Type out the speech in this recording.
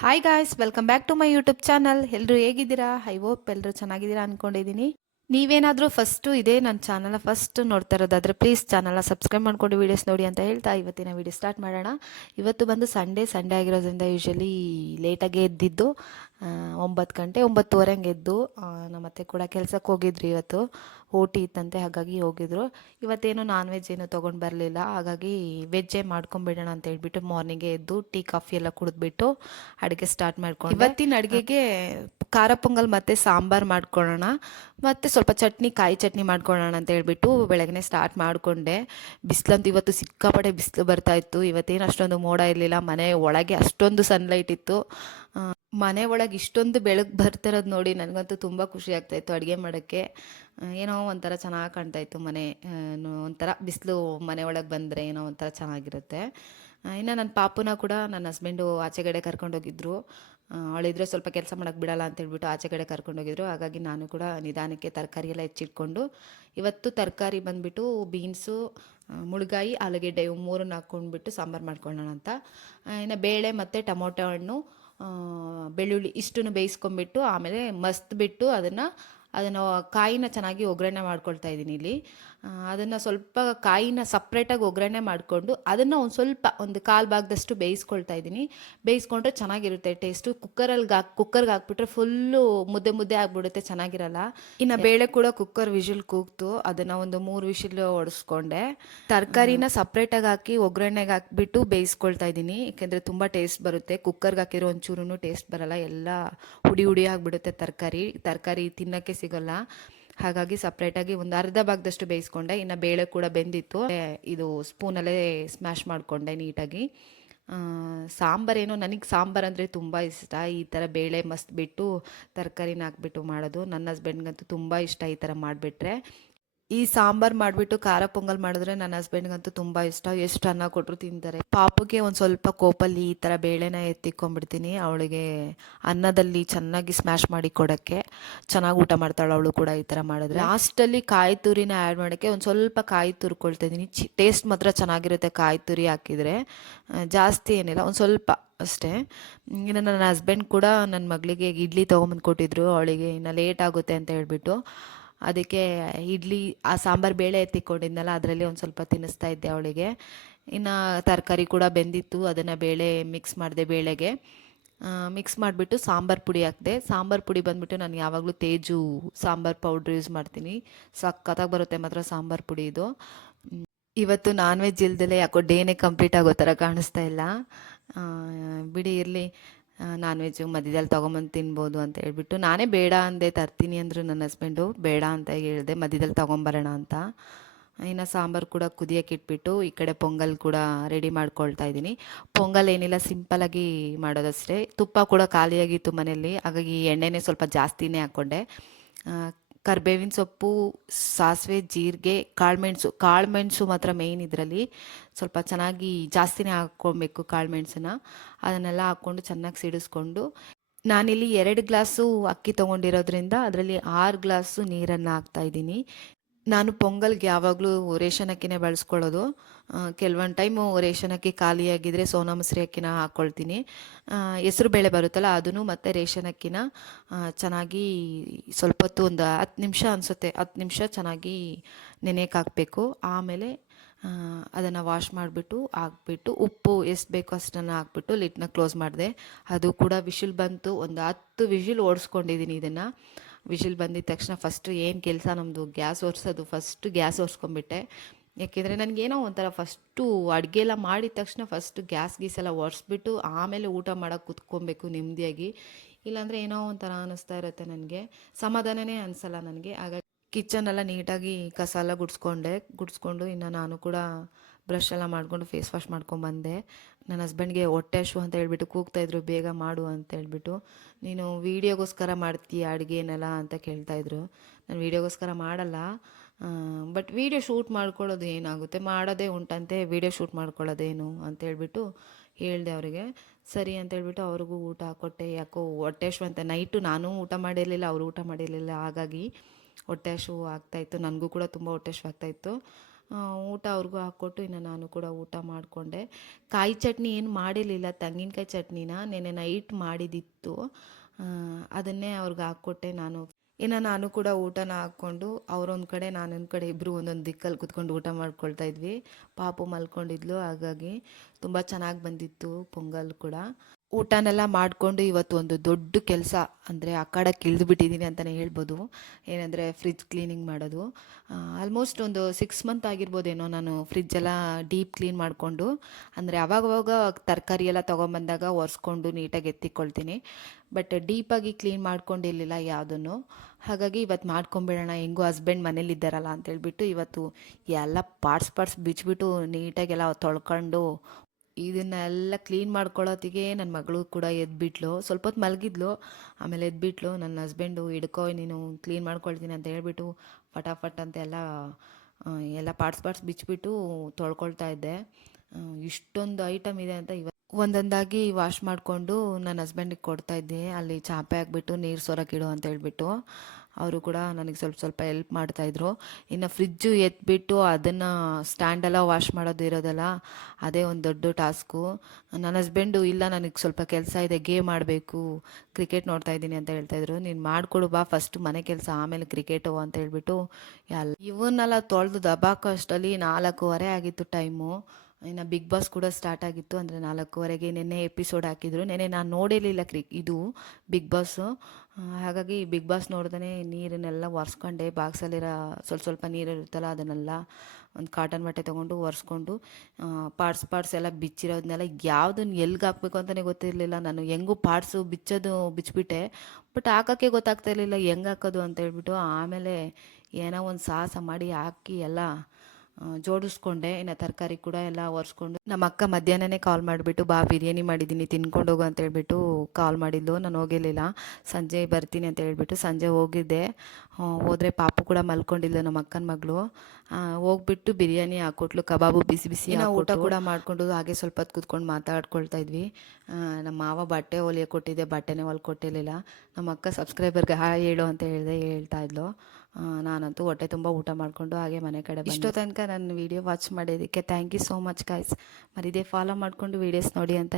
Hi guys welcome back to my YouTube channel ಎಲ್ಲರೂ ಹೇಗಿದ್ದೀರಾ? I hope ಎಲ್ಲರೂ ಚೆನ್ನಾಗಿದ್ದೀರಾ ಅಂದ್ಕೊಂಡಿದ್ದೀನಿ ನೀವೇನಾದರೂ ಫಸ್ಟು ಇದೇ ನನ್ನ ಚಾನಲ್ ಫಸ್ಟ್ ನೋಡ್ತಾ ಇರೋದಾದರೆ ಪ್ಲೀಸ್ ಚಾನಲ್ನ ಸಬ್ಸ್ಕ್ರೈಬ್ ಮಾಡ್ಕೊಂಡು ವೀಡಿಯೋಸ್ ನೋಡಿ ಅಂತ ಹೇಳ್ತಾ ಇವತ್ತಿನ ವೀಡಿಯೋ ಸ್ಟಾರ್ಟ್ ಮಾಡೋಣ. ಇವತ್ತು ಬಂದು ಸಂಡೇ ಸಂಡೇ ಆಗಿರೋದ್ರಿಂದ ಯೂಶಲಿ ಲೇಟಾಗೇ ಎದ್ದಿದ್ದು. ಒಂಬತ್ತು ಗಂಟೆ, ಒಂಬತ್ತುವರೆ ಹಂಗೆ ಎದ್ದು ನಮ್ಮತ್ತೆ ಕೂಡ ಕೆಲಸಕ್ಕೆ ಹೋಗಿದ್ರು ಇವತ್ತು. ಓಟಿ ಇತ್ತಂತೆ, ಹಾಗಾಗಿ ಹೋಗಿದ್ರು. ಇವತ್ತೇನು ನಾನ್ ವೆಜ್ ಏನು ತೊಗೊಂಡು ಬರಲಿಲ್ಲ. ಹಾಗಾಗಿ ವೆಜ್ಜೇ ಮಾಡ್ಕೊಂಬಿಡೋಣ ಅಂತ ಹೇಳ್ಬಿಟ್ಟು ಮಾರ್ನಿಂಗೇ ಎದ್ದು ಟೀ, ಕಾಫಿ ಎಲ್ಲ ಕುಡಿದ್ಬಿಟ್ಟು ಅಡುಗೆ ಸ್ಟಾರ್ಟ್ ಮಾಡ್ಕೊಂಡು. ಇವತ್ತಿನ ಅಡುಗೆಗೆ ಖಾರ ಪೊಂಗಲ್ ಮತ್ತು ಸಾಂಬಾರು ಮಾಡ್ಕೊಳ್ಳೋಣ. ಮತ್ತು ಸ್ವಲ್ಪ ಚಟ್ನಿ, ಕಾಯಿ ಚಟ್ನಿ ಮಾಡ್ಕೊಳ್ಳೋಣ ಅಂತ ಹೇಳ್ಬಿಟ್ಟು ಬೆಳಗ್ಗೆ ಸ್ಟಾರ್ಟ್ ಮಾಡಿಕೊಂಡೆ. ಬಿಸಿಲಂತೂ ಇವತ್ತು ಸಿಕ್ಕಾಪಟ್ಟೆ ಬಿಸಿಲು ಬರ್ತಾ ಇತ್ತು. ಇವತ್ತೇನು ಅಷ್ಟೊಂದು ಮೋಡ ಇರಲಿಲ್ಲ. ಮನೆ ಒಳಗೆ ಅಷ್ಟೊಂದು ಸನ್ಲೈಟ್ ಇತ್ತು. ಮನೆ ಒಳಗೆ ಇಷ್ಟೊಂದು ಬೆಳಕು ಬರ್ತಿರೋದು ನೋಡಿ ನನಗಂತೂ ತುಂಬ ಖುಷಿ ಆಗ್ತಾಯಿತ್ತು ಅಡುಗೆ ಮಾಡೋಕ್ಕೆ. ಏನೋ ಒಂಥರ ಚೆನ್ನಾಗಿ ಕಾಣ್ತಾಯಿತ್ತು ಮನೆ ಒಂಥರ ಬಿಸಿಲು ಮನೆ ಒಳಗೆ ಬಂದರೆ ಏನೋ ಒಂಥರ ಚೆನ್ನಾಗಿರುತ್ತೆ. ಇನ್ನು ನನ್ನ ಪಾಪುನ ಕೂಡ ನನ್ನ ಹಸ್ಬೆಂಡು ಆಚೆಗಡೆ ಕರ್ಕೊಂಡೋಗಿದ್ರು ಅವಳಿದ್ರೆ ಸ್ವಲ್ಪ ಕೆಲಸ ಮಾಡೋಕ್ಕೆ ಬಿಡಲ್ಲ ಅಂತ ಹೇಳ್ಬಿಟ್ಟು ಆಚೆಗಡೆ ಕರ್ಕೊಂಡೋಗಿದ್ರು ಹಾಗಾಗಿ ನಾನು ಕೂಡ ನಿಧಾನಕ್ಕೆ ತರಕಾರಿ ಎಲ್ಲ ಹೆಚ್ಚಿಟ್ಕೊಂಡು, ಇವತ್ತು ತರಕಾರಿ ಬಂದುಬಿಟ್ಟು ಬೀನ್ಸು ಮುಳುಗಾಯಿ ಆಲೂಗೆಡ್ಡೆ ಇವು ಮೂರನ್ನ ಹಾಕ್ಕೊಂಡ್ಬಿಟ್ಟು ಸಾಂಬಾರು ಮಾಡ್ಕೊಳ್ಳೋಣ ಅಂತ. ಇನ್ನು ಬೇಳೆ ಮತ್ತು ಟೊಮೊಟೊ ಹಣ್ಣು ಬೆಳ್ಳುಳ್ಳಿ ಇಷ್ಟನ್ನು ಬೇಯಿಸ್ಕೊಂಬಿಟ್ಟು ಆಮೇಲೆ ಮಸ್ತ್ ಬಿಟ್ಟು ಅದನ್ನು ಅದನ್ನು ಕಾಯಿನ ಚೆನ್ನಾಗಿ ಒಗ್ಗರಣೆ ಮಾಡ್ಕೊಳ್ತಾ ಇದ್ದೀನಿ ಇಲ್ಲಿ. ಅದನ್ನು ಸ್ವಲ್ಪ ಕಾಯಿನ ಸಪ್ರೇಟಾಗಿ ಒಗ್ಗರಣೆ ಮಾಡಿಕೊಂಡು ಅದನ್ನು ಒಂದು ಸ್ವಲ್ಪ ಒಂದು ಕಾಲು ಭಾಗದಷ್ಟು ಬೇಯಿಸ್ಕೊಳ್ತಾ ಇದ್ದೀನಿ ಬೇಯಿಸ್ಕೊಂಡ್ರೆ ಚೆನ್ನಾಗಿರುತ್ತೆ ಟೇಸ್ಟು ಕುಕ್ಕರಲ್ಲಿ ಹಾಕಿ ಕುಕ್ಕರ್ಗೆ ಹಾಕ್ಬಿಟ್ರೆ ಫುಲ್ಲು ಮುದ್ದೆ ಮುದ್ದೆ ಆಗಿಬಿಡುತ್ತೆ ಚೆನ್ನಾಗಿರಲ್ಲ. ಇನ್ನು ಬೇಳೆ ಕೂಡ ಕುಕ್ಕರ್ ವಿಷಿಲ್ ಕೂಗ್ತು. ಅದನ್ನು ಒಂದು ಮೂರು ವಿಷಿಲ್ ಹೊಡೆಸ್ಕೊಂಡೆ ತರಕಾರಿನ ಸಪ್ರೇಟಾಗಿ ಹಾಕಿ ಒಗ್ಗರಣೆಗೆ ಹಾಕ್ಬಿಟ್ಟು ಬೇಯಿಸ್ಕೊಳ್ತಾ ಇದ್ದೀನಿ ಯಾಕೆಂದರೆ ತುಂಬ ಟೇಸ್ಟ್ ಬರುತ್ತೆ. ಕುಕ್ಕರ್ಗೆ ಹಾಕಿರೋ ಒಂಚೂರು ಟೇಸ್ಟ್ ಬರಲ್ಲ. ಎಲ್ಲ ಹುಡಿ ಹುಡಿ ಆಗಿಬಿಡುತ್ತೆ ತರಕಾರಿ. ತರಕಾರಿ ತಿನ್ನೋಕ್ಕೆ ಸಿಗಲ್ಲ ಹಾಗಾಗಿ ಸಪ್ರೇಟಾಗಿ ಒಂದು ಅರ್ಧ ಭಾಗದಷ್ಟು ಬೇಯಿಸ್ಕೊಂಡೆ. ಇನ್ನು ಬೇಳೆ ಕೂಡ ಬೆಂದಿತ್ತು. ಇದು ಸ್ಪೂನಲ್ಲೇ ಸ್ಮ್ಯಾಶ್ ಮಾಡಿಕೊಂಡೆ ನೀಟಾಗಿ. ಸಾಂಬಾರೇನು ನನಗೆ ಸಾಂಬಾರು ಅಂದರೆ ತುಂಬ ಇಷ್ಟ. ಈ ಥರ ಬೇಳೆ ಮಸ್ತ್ ಬಿಟ್ಟು ತರಕಾರಿನ ಹಾಕ್ಬಿಟ್ಟು ಮಾಡೋದು ನನ್ನ ಹಸ್ಬೆಂಡ್ಗಂತೂ ತುಂಬ ಇಷ್ಟ ಈ ಥರ ಮಾಡಿಬಿಟ್ರೆ. ಈ ಸಾಂಬಾರ್ ಮಾಡಿಬಿಟ್ಟು ಖಾರ ಪೊಂಗಲ್ ಮಾಡಿದ್ರೆ ನನ್ನ ಹಸ್ಬೆಂಡ್ಗಂತೂ ತುಂಬ ಇಷ್ಟ. ಎಷ್ಟು ಅನ್ನ ಕೊಟ್ಟರು ತಿಂತಾರೆ. ಪಾಪುಗೆ ಒಂದು ಸ್ವಲ್ಪ ಕೋಪಲ್ಲಿ ಈ ಥರ ಬೇಳೆನ ಎತ್ತಿಕೊಂಡ್ಬಿಡ್ತೀನಿ. ಅವಳಿಗೆ ಅನ್ನದಲ್ಲಿ ಚೆನ್ನಾಗಿ ಸ್ಮ್ಯಾಶ್ ಮಾಡಿ ಕೊಡೋಕ್ಕೆ. ಚೆನ್ನಾಗಿ ಊಟ ಮಾಡ್ತಾಳೆ ಅವಳು ಕೂಡ ಈ ಥರ ಮಾಡಿದ್ರೆ. ಲಾಸ್ಟಲ್ಲಿ ಕಾಯಿ ತುರಿನ ಆ್ಯಡ್ ಮಾಡೋಕ್ಕೆ ಒಂದು ಸ್ವಲ್ಪ ಕಾಯಿ ತುರ್ಕೊಳ್ತಾ ಇದ್ದೀನಿ. ಚಿ ಟೇಸ್ಟ್ ಮಾತ್ರ ಚೆನ್ನಾಗಿರುತ್ತೆ ಕಾಯಿ ತುರಿ ಹಾಕಿದರೆ. ಜಾಸ್ತಿ ಏನಿಲ್ಲ. ಒಂದು ಸ್ವಲ್ಪ ಅಷ್ಟೇ. ಇನ್ನು ನನ್ನ ಹಸ್ಬೆಂಡ್ ಕೂಡ ನನ್ನ ಮಗಳಿಗೆ ಇಡ್ಲಿ ತೊಗೊಂಬಂದು ಕೊಟ್ಟಿದ್ರು. ಅವಳಿಗೆ ಇನ್ನು ಲೇಟ್ ಆಗುತ್ತೆ ಅಂತ ಹೇಳ್ಬಿಟ್ಟು. ಅದಕ್ಕೆ ಇಡ್ಲಿ, ಆ ಸಾಂಬಾರು ಬೇಳೆ ಎತ್ತಿಕೊಂಡಿದ್ನಲ್ಲ, ಅದರಲ್ಲಿ ಒಂದು ಸ್ವಲ್ಪ ತಿನ್ನಿಸ್ತಾ ಇದ್ದೆ ಅವಳಿಗೆ. ಇನ್ನು ತರಕಾರಿ ಕೂಡ ಬೆಂದಿತ್ತು, ಅದನ್ನು ಬೇಳೆ ಮಿಕ್ಸ್ ಮಾಡಿದೆ ಬೇಳೆಗೆ. ಮಿಕ್ಸ್ ಮಾಡಿಬಿಟ್ಟು ಸಾಂಬಾರು ಪುಡಿ ಹಾಕಿದೆ. ಸಾಂಬಾರು ಪುಡಿ ಬಂದುಬಿಟ್ಟು ನಾನು ಯಾವಾಗಲೂ ತೇಜು ಸಾಂಬಾರು ಪೌಡ್ರ್ ಯೂಸ್ ಮಾಡ್ತೀನಿ. ಸಖತ್ತಾಗಿ ಬರುತ್ತೆ ಮಾತ್ರ ಸಾಂಬಾರು ಪುಡಿ ಇದು. ಇವತ್ತು ನಾನ್ ವೆಜ್ ಇಲ್ದಲೇ ಯಾಕೋ ಡೇನೇ ಕಂಪ್ಲೀಟ್ ಆಗೋ ಥರ ಕಾಣಿಸ್ತಾ ಇಲ್ಲ. ಬಿಡಿ ಇರಲಿ. ನಾನ್ ವೆಜ್ ಮಧ್ಯದಲ್ಲಿ ತೊಗೊಂಬಂದು ತಿನ್ಬೋದು ಅಂತ ಹೇಳ್ಬಿಟ್ಟು, ನಾನೇ ಬೇಡ ಅಂದೆ ತರ್ತೀನಿ ಅಂದರು ನನ್ನ ಹಸ್ಬೆಂಡು ಬೇಡ ಅಂತ ಹೇಳಿದೆ, ಮಧ್ಯದಲ್ಲಿ ತೊಗೊಂಬರೋಣ ಅಂತ. ಇನ್ನು ಸಾಂಬಾರು ಕೂಡ ಕುದಿಯೋಕೆ ಇಟ್ಬಿಟ್ಟು, ಈ ಕಡೆ ಪೊಂಗಲ್ ಕೂಡ ರೆಡಿ ಮಾಡ್ಕೊಳ್ತಾ ಇದ್ದೀನಿ. ಪೊಂಗಲ್ ಏನಿಲ್ಲ ಸಿಂಪಲಾಗಿ ಮಾಡೋದಷ್ಟೇ. ತುಪ್ಪ ಕೂಡ ಖಾಲಿಯಾಗಿತ್ತು ಮನೆಯಲ್ಲಿ, ಹಾಗಾಗಿ ಎಣ್ಣೆನೇ ಸ್ವಲ್ಪ ಜಾಸ್ತಿನೇ ಹಾಕ್ಕೊಂಡೆ ಕರ್ಬೇವಿನ ಸೊಪ್ಪು, ಸಾಸಿವೆ, ಜೀರಿಗೆ, ಕಾಳುಮೆಣಸು ಕಾಳುಮೆಣಸು ಮಾತ್ರ ಮೇಯ್ನ್ ಇದರಲ್ಲಿ. ಸ್ವಲ್ಪ ಚೆನ್ನಾಗಿ ಜಾಸ್ತಿನೇ ಹಾಕ್ಕೊಬೇಕು ಕಾಳುಮೆಣಸನ್ನ. ಅದನ್ನೆಲ್ಲ ಹಾಕ್ಕೊಂಡು ಚೆನ್ನಾಗಿ ಸಿಡಿಸ್ಕೊಂಡು ನಾನಿಲ್ಲಿ ಎರಡು ಗ್ಲಾಸು ಅಕ್ಕಿ ತೊಗೊಂಡಿರೋದ್ರಿಂದ ಅದರಲ್ಲಿ ಆರು ಗ್ಲಾಸು ನೀರನ್ನು ಹಾಕ್ತಾ ಇದ್ದೀನಿ. ನಾನು ಪೊಂಗಲ್ಗೆ ಯಾವಾಗಲೂ ರೇಷನ್ ಅಕ್ಕಿನೇ ಬಳಸ್ಕೊಳ್ಳೋದು ಕೆಲವೊಂದು ಟೈಮು ರೇಷನ್ ಅಕ್ಕಿ ಖಾಲಿಯಾಗಿದ್ದರೆ ಸೋನಾ ಮಸ್ರಿ ಅಕ್ಕಿನ ಹಾಕ್ಕೊಳ್ತೀನಿ ಹೆಸರು ಬೇಳೆ ಬರುತ್ತಲ್ಲ ಅದನ್ನು ಮತ್ತು ರೇಷನ್ ಅಕ್ಕಿನ ಚೆನ್ನಾಗಿ ಸ್ವಲ್ಪ ಹೊತ್ತು ಒಂದು ಹತ್ತು ನಿಮಿಷ ಅನಿಸುತ್ತೆ. ಹತ್ತು ನಿಮಿಷ ಚೆನ್ನಾಗಿ ನೆನೆಯಕ್ಕೆ ಹಾಕಬೇಕು. ಆಮೇಲೆ ಅದನ್ನು ವಾಶ್ ಮಾಡಿಬಿಟ್ಟು ಹಾಕ್ಬಿಟ್ಟು ಉಪ್ಪು ಎಷ್ಟು ಬೇಕೋ ಅಷ್ಟನ್ನು ಹಾಕ್ಬಿಟ್ಟು ಲಿಟ್ನ ಕ್ಲೋಸ್ ಮಾಡಿದೆ. ಅದು ಕೂಡ ವಿಶಿಲ್ ಬಂತು. ಒಂದು ಹತ್ತು ವಿಶಿಲ್ ಓಡಿಸ್ಕೊಂಡಿದ್ದೀನಿ ಇದನ್ನು. ವಿಶಿಲ್ ಬಂದಿದ ತಕ್ಷಣ ಫಸ್ಟು ಏನು ಕೆಲಸ ನಮ್ಮದು ಗ್ಯಾಸ್ ಒರೆಸೋದು ಫಸ್ಟು ಗ್ಯಾಸ್ ಒರೆಸ್ಕೊಂಬಿಟ್ಟೆ ಯಾಕೆಂದರೆ ನನಗೇನೋ ಒಂಥರ ಫಸ್ಟು ಅಡುಗೆ ಎಲ್ಲ ಮಾಡಿದ ತಕ್ಷಣ ಫಸ್ಟು ಗ್ಯಾಸ್ ಗೀಸ್ ಎಲ್ಲ ಒರೆಸ್ಬಿಟ್ಟು ಆಮೇಲೆ ಊಟ ಮಾಡೋಕೆ ಕುತ್ಕೊಬೇಕು ನೆಮ್ಮದಿಯಾಗಿ ಇಲ್ಲಾಂದರೆ ಏನೋ ಒಂಥರ ಅನ್ನಿಸ್ತಾ ಇರುತ್ತೆ ನನಗೆ. ಸಮಾಧಾನನೇ ಅನಿಸಲ್ಲ ನನಗೆ. ಹಾಗಾಗಿ ಕಿಚನೆಲ್ಲ ನೀಟಾಗಿ ಕಸ ಎಲ್ಲ ಗುಡಿಸ್ಕೊಂಡೆ. ಗುಡಿಸ್ಕೊಂಡು ಇನ್ನು ನಾನು ಕೂಡ ಬ್ರಷ್ ಎಲ್ಲ ಮಾಡಿಕೊಂಡು ಫೇಸ್ ವಾಶ್ ಮಾಡ್ಕೊಂಬಂದೆ ನನ್ನ ಹಸ್ಬೆಂಡ್ಗೆ ಹೊಟ್ಟೆ ಶೂ ಅಂತ ಹೇಳ್ಬಿಟ್ಟು ಕೂಗ್ತಾಯಿದ್ರು ಬೇಗ ಮಾಡು ಅಂತ ಹೇಳ್ಬಿಟ್ಟು. ನೀನು ವೀಡಿಯೋಗೋಸ್ಕರ ಮಾಡ್ತೀಯ ಅಡುಗೆನೆಲ್ಲ ಅಂತ ಕೇಳ್ತಾಯಿದ್ರು ನಾನು ವೀಡಿಯೋಗೋಸ್ಕರ ಮಾಡಲ್ಲ. ಬಟ್ ವೀಡಿಯೋ ಶೂಟ್ ಮಾಡ್ಕೊಳ್ಳೋದು ಏನಾಗುತ್ತೆ? ಮಾಡೋದೇ ಉಂಟಂತೆ ವೀಡಿಯೋ ಶೂಟ್ ಮಾಡ್ಕೊಳ್ಳೋದೇನು ಅಂತ ಹೇಳ್ಬಿಟ್ಟು ಹೇಳಿದೆ ಅವರಿಗೆ. ಸರಿ ಅಂತ ಹೇಳ್ಬಿಟ್ಟು ಅವ್ರಿಗೂ ಊಟ ಕೊಟ್ಟೆ. ಯಾಕೋ ಹೊಟ್ಟೆ ಶೂ ಅಂತ ನೈಟು ನಾನು ಊಟ ಮಾಡಿರಲಿಲ್ಲ, ಅವರು ಊಟ ಮಾಡಿರಲಿಲ್ಲ. ಹಾಗಾಗಿ ಹೊಟ್ಟೆ ಶೂ ಆಗ್ತಾಯಿತ್ತು ನನಗೂ ಕೂಡ ತುಂಬ ಹೊಟ್ಟೆ ಶೂ ಆಗ್ತಾಯಿತ್ತು ಊಟ ಅವ್ರಿಗೂ ಹಾಕ್ಕೊಟ್ಟು ಇನ್ನು ನಾನು ಕೂಡ ಊಟ ಮಾಡಿಕೊಂಡೆ. ಕಾಯಿ ಚಟ್ನಿ ಏನು ಮಾಡಿರಲಿಲ್ಲ. ತೆಂಗಿನಕಾಯಿ ಚಟ್ನಿನ ನೆನೆ ನೈಟ್ ಮಾಡಿದಿತ್ತು. ಅದನ್ನೇ ಅವ್ರಿಗೆ ಹಾಕ್ಕೊಟ್ಟೆ ನಾನು. ಇನ್ನು ನಾನು ಕೂಡ ಊಟನ ಹಾಕ್ಕೊಂಡು ಅವರೊಂದು ಕಡೆ ನಾನೊಂದು ಕಡೆ ಇಬ್ಬರು ಒಂದೊಂದು ದಿಕ್ಕಲ್ಲಿ ಕುತ್ಕೊಂಡು ಊಟ ಮಾಡ್ಕೊಳ್ತಾ ಇದ್ವಿ. ಪಾಪು ಮಲ್ಕೊಂಡಿದ್ಲು, ಹಾಗಾಗಿ ತುಂಬ ಚೆನ್ನಾಗಿ ಬಂದಿತ್ತು ಪೊಂಗಲ್ ಕೂಡ. ಊಟನೆಲ್ಲ ಮಾಡಿಕೊಂಡು ಇವತ್ತು ಒಂದು ದೊಡ್ಡ ಕೆಲಸ ಅಂದರೆ ಆ ಕಡೆ ಬಿಟ್ಟಿದ್ದೀನಿ ಅಂತಲೇ ಹೇಳ್ಬೋದು. ಏನಂದರೆ ಫ್ರಿಜ್ ಕ್ಲೀನಿಂಗ್ ಮಾಡೋದು. ಆಲ್ಮೋಸ್ಟ್ ಒಂದು ಸಿಕ್ಸ್ ಮಂತ್ ಆಗಿರ್ಬೋದೇನೋ ನಾನು ಫ್ರಿಜ್ಜೆಲ್ಲ ಡೀಪ್ ಕ್ಲೀನ್ ಮಾಡಿಕೊಂಡು, ಅಂದರೆ ಅವಾಗವಾಗ ತರಕಾರಿ ಎಲ್ಲ ತೊಗೊಂಬಂದಾಗ ಒರೆಸ್ಕೊಂಡು ನೀಟಾಗಿ ಎತ್ತಿಕೊಳ್ತೀನಿ. ಬಟ್ ಡೀಪಾಗಿ ಕ್ಲೀನ್ ಮಾಡ್ಕೊಂಡಿರಲಿಲ್ಲ ಯಾವುದನ್ನು. ಹಾಗಾಗಿ ಇವತ್ತು ಮಾಡ್ಕೊಂಬಿಡೋಣ, ಹೆಂಗೂ ಹಸ್ಬೆಂಡ್ ಮನೇಲಿದ್ದಾರಲ್ಲ ಅಂತೇಳ್ಬಿಟ್ಟು ಇವತ್ತು ಎಲ್ಲ ಪಾರ್ಟ್ಸ್ ಪಾರ್ಟ್ಸ್ ಬಿಚ್ಚಿಬಿಟ್ಟು ನೀಟಾಗೆಲ್ಲ ತೊಳ್ಕೊಂಡು ಇದನ್ನೆಲ್ಲ ಕ್ಲೀನ್ ಮಾಡ್ಕೊಳ್ಳೋತ್ತಿಗೆ ನನ್ನ ಮಗಳು ಕೂಡ ಎದ್ಬಿಟ್ಲು. ಸ್ವಲ್ಪ ಹೊತ್ತು ಮಲಗಿದ್ಲು. ಆಮೇಲೆ ಎದ್ಬಿಟ್ಲು. ನನ್ನ ಹಸ್ಬೆಂಡು ಹಿಡ್ಕೋ ನೀನು ಕ್ಲೀನ್ ಮಾಡ್ಕೊಳ್ತೀನಿ ಅಂತ ಹೇಳ್ಬಿಟ್ಟು ಫಟಾಫಟ್ ಅಂತ ಎಲ್ಲ ಎಲ್ಲ ಪಾರ್ಟ್ಸ್ ಪಾರ್ಟ್ಸ್ ಬಿಚ್ಚಿಬಿಟ್ಟು ತೊಳ್ಕೊಳ್ತಾ ಇದ್ದೆ. ಇಷ್ಟೊಂದು ಐಟಮ್ ಇದೆ ಅಂತ ಇವತ್ತು ಒಂದೊಂದಾಗಿ ವಾಶ್ ಮಾಡಿಕೊಂಡು ನನ್ನ ಹಸ್ಬೆಂಡಿಗೆ ಕೊಡ್ತಾ ಇದ್ದೆ. ಅಲ್ಲಿ ಚಾಪೆ ಹಾಕ್ಬಿಟ್ಟು ನೀರು ಸೊರಕಿಡು ಅಂತ ಹೇಳ್ಬಿಟ್ಟು. ಅವರು ಕೂಡ ನನಗೆ ಸ್ವಲ್ಪ ಸ್ವಲ್ಪ ಹೆಲ್ಪ್ ಮಾಡ್ತಾಯಿದ್ರು ಇನ್ನು ಫ್ರಿಜ್ಜು ಎತ್ಬಿಟ್ಟು ಅದನ್ನು ಸ್ಟ್ಯಾಂಡೆಲ್ಲ ವಾಶ್ ಮಾಡೋದು ಇರೋದಲ್ಲ, ಅದೇ ಒಂದು ದೊಡ್ಡ ಟಾಸ್ಕು ನನ್ನ ಹಸ್ಬೆಂಡು ಇಲ್ಲ ನನಗೆ ಸ್ವಲ್ಪ ಕೆಲಸ ಇದೆ ಗೇಮ್ ಆಡಬೇಕು ಕ್ರಿಕೆಟ್ ನೋಡ್ತಾ ಇದ್ದೀನಿ ಅಂತ ಹೇಳ್ತಾಯಿದ್ರು ನೀನು ಮಾಡಿಕೊಡು ಬಾ ಫಸ್ಟ್ ಮನೆ ಕೆಲಸ, ಆಮೇಲೆ ಕ್ರಿಕೆಟು ಅಂತ ಹೇಳ್ಬಿಟ್ಟು ಎಲ್ಲ ಇವನ್ನೆಲ್ಲ ತೊಳೆದು ದಬಾಕೋ ಅಷ್ಟರಲ್ಲಿ ನಾಲ್ಕೂವರೆ ಆಗಿತ್ತು ಟೈಮು ಇನ್ನು ಬಿಗ್ ಬಾಸ್ ಕೂಡ ಸ್ಟಾರ್ಟ್ ಆಗಿತ್ತು, ಅಂದರೆ ನಾಲ್ಕೂವರೆಗೆ ನಿನ್ನೆ ಎಪಿಸೋಡ್ ಹಾಕಿದ್ರು. ನೆನ್ನೆ ನಾನು ನೋಡಿರಲಿಲ್ಲ ಕ್ರಿ ಇದು ಬಿಗ್ ಬಾಸು ಹಾಗಾಗಿ ಬಿಗ್ ಬಾಸ್ ನೋಡ್ದೇ ನೀರನ್ನೆಲ್ಲ ಒರೆಸ್ಕೊಂಡೆ ಬಾಕ್ಸಲ್ಲಿರೋ ಸ್ವಲ್ಪ ಸ್ವಲ್ಪ ನೀರು ಇರುತ್ತಲ್ಲ ಅದನ್ನೆಲ್ಲ ಒಂದು ಕಾಟನ್ ಬಟ್ಟೆ ತೊಗೊಂಡು ಒರೆಸ್ಕೊಂಡು ಪಾರ್ಟ್ಸ್ ಪಾರ್ಟ್ಸ್ ಎಲ್ಲ ಬಿಚ್ಚಿರೋದನ್ನೆಲ್ಲ ಯಾವುದನ್ನು ಎಲ್ಗೆ ಹಾಕ್ಬೇಕು ಅಂತಲೇ ಗೊತ್ತಿರಲಿಲ್ಲ. ನಾನು ಹೆಂಗೂ ಪಾರ್ಟ್ಸು ಬಿಚ್ಚೋದು ಬಿಚ್ಚಿಬಿಟ್ಟೆ ಬಟ್ ಹಾಕೋಕ್ಕೆ ಗೊತ್ತಾಗ್ತಾ ಇರಲಿಲ್ಲ ಹೆಂಗೆ ಹಾಕೋದು ಅಂತ ಹೇಳ್ಬಿಟ್ಟು, ಆಮೇಲೆ ಏನೋ ಒಂದು ಸಾಹಸ ಮಾಡಿ ಹಾಕಿ ಎಲ್ಲ ಜೋಡಿಸ್ಕೊಂಡೆ ಇನ್ನು ತರಕಾರಿ ಕೂಡ ಎಲ್ಲ ಒರೆಸ್ಕೊಂಡು. ನಮ್ಮ ಅಕ್ಕ ಮಧ್ಯಾಹ್ನನೇ ಕಾಲ್ ಮಾಡಿಬಿಟ್ಟು ಬಾ ಬಿರಿಯಾನಿ ಮಾಡಿದ್ದೀನಿ ತಿನ್ಕೊಂಡು ಹೋಗು ಅಂತ ಹೇಳ್ಬಿಟ್ಟು ಕಾಲ್ ಮಾಡಿದ್ಲು. ನಾನು ಹೋಗಿರಲಿಲ್ಲ. ಸಂಜೆ ಬರ್ತೀನಿ ಅಂತ ಹೇಳ್ಬಿಟ್ಟು ಸಂಜೆ ಹೋಗಿದ್ದೆ. ಹೋದರೆ ಪಾಪು ಕೂಡ ಮಲ್ಕೊಂಡಿದ್ಲು ನಮ್ಮ ಅಕ್ಕನ ಮಗಳು. ಹೋಗ್ಬಿಟ್ಟು ಬಿರಿಯಾನಿ ಹಾಕೊಟ್ಲು ಕಬಾಬು ಬಿಸಿ ಬಿಸಿ ನಾವು ಊಟ ಕೂಡ ಮಾಡಿಕೊಂಡು ಹಾಗೆ ಸ್ವಲ್ಪ ಹೊತ್ತು ಕೂತ್ಕೊಂಡು ಮಾತಾಡ್ಕೊಳ್ತಾ ಇದ್ವಿ. ನಮ್ಮ ಮಾವ ಬಟ್ಟೆ ಹೊಲಿಯಕ್ಕೆ ಕೊಟ್ಟಿದ್ದೆ ಬಟ್ಟೆನೇ ಹೊಲ್ಕೊಟ್ಟಿರಲಿಲ್ಲ. ನಮ್ಮ ಅಕ್ಕ ಸಬ್ಸ್ಕ್ರೈಬರ್ಗೆ ಹಾಯ್ ಹೇಳು ಅಂತ ಹೇಳಿದೆ ಹೇಳ್ತಾ ಇದ್ಲು. ನಾನಂತೂ ಹೊಟ್ಟೆ ತುಂಬ ಊಟ ಮಾಡಿಕೊಂಡು ಹಾಗೆ ಮನೆ ಕಡೆ ಇಷ್ಟೋ ತನಕ ನನ್ನ ವೀಡಿಯೋ ವಾಚ್ ಮಾಡಿದ್ದಕ್ಕೆ. Thank you so much guys ಮರಿದೇ follow ಮಾಡಿಕೊಂಡು ವೀಡಿಯೋಸ್ ನೋಡಿ ಅಂತ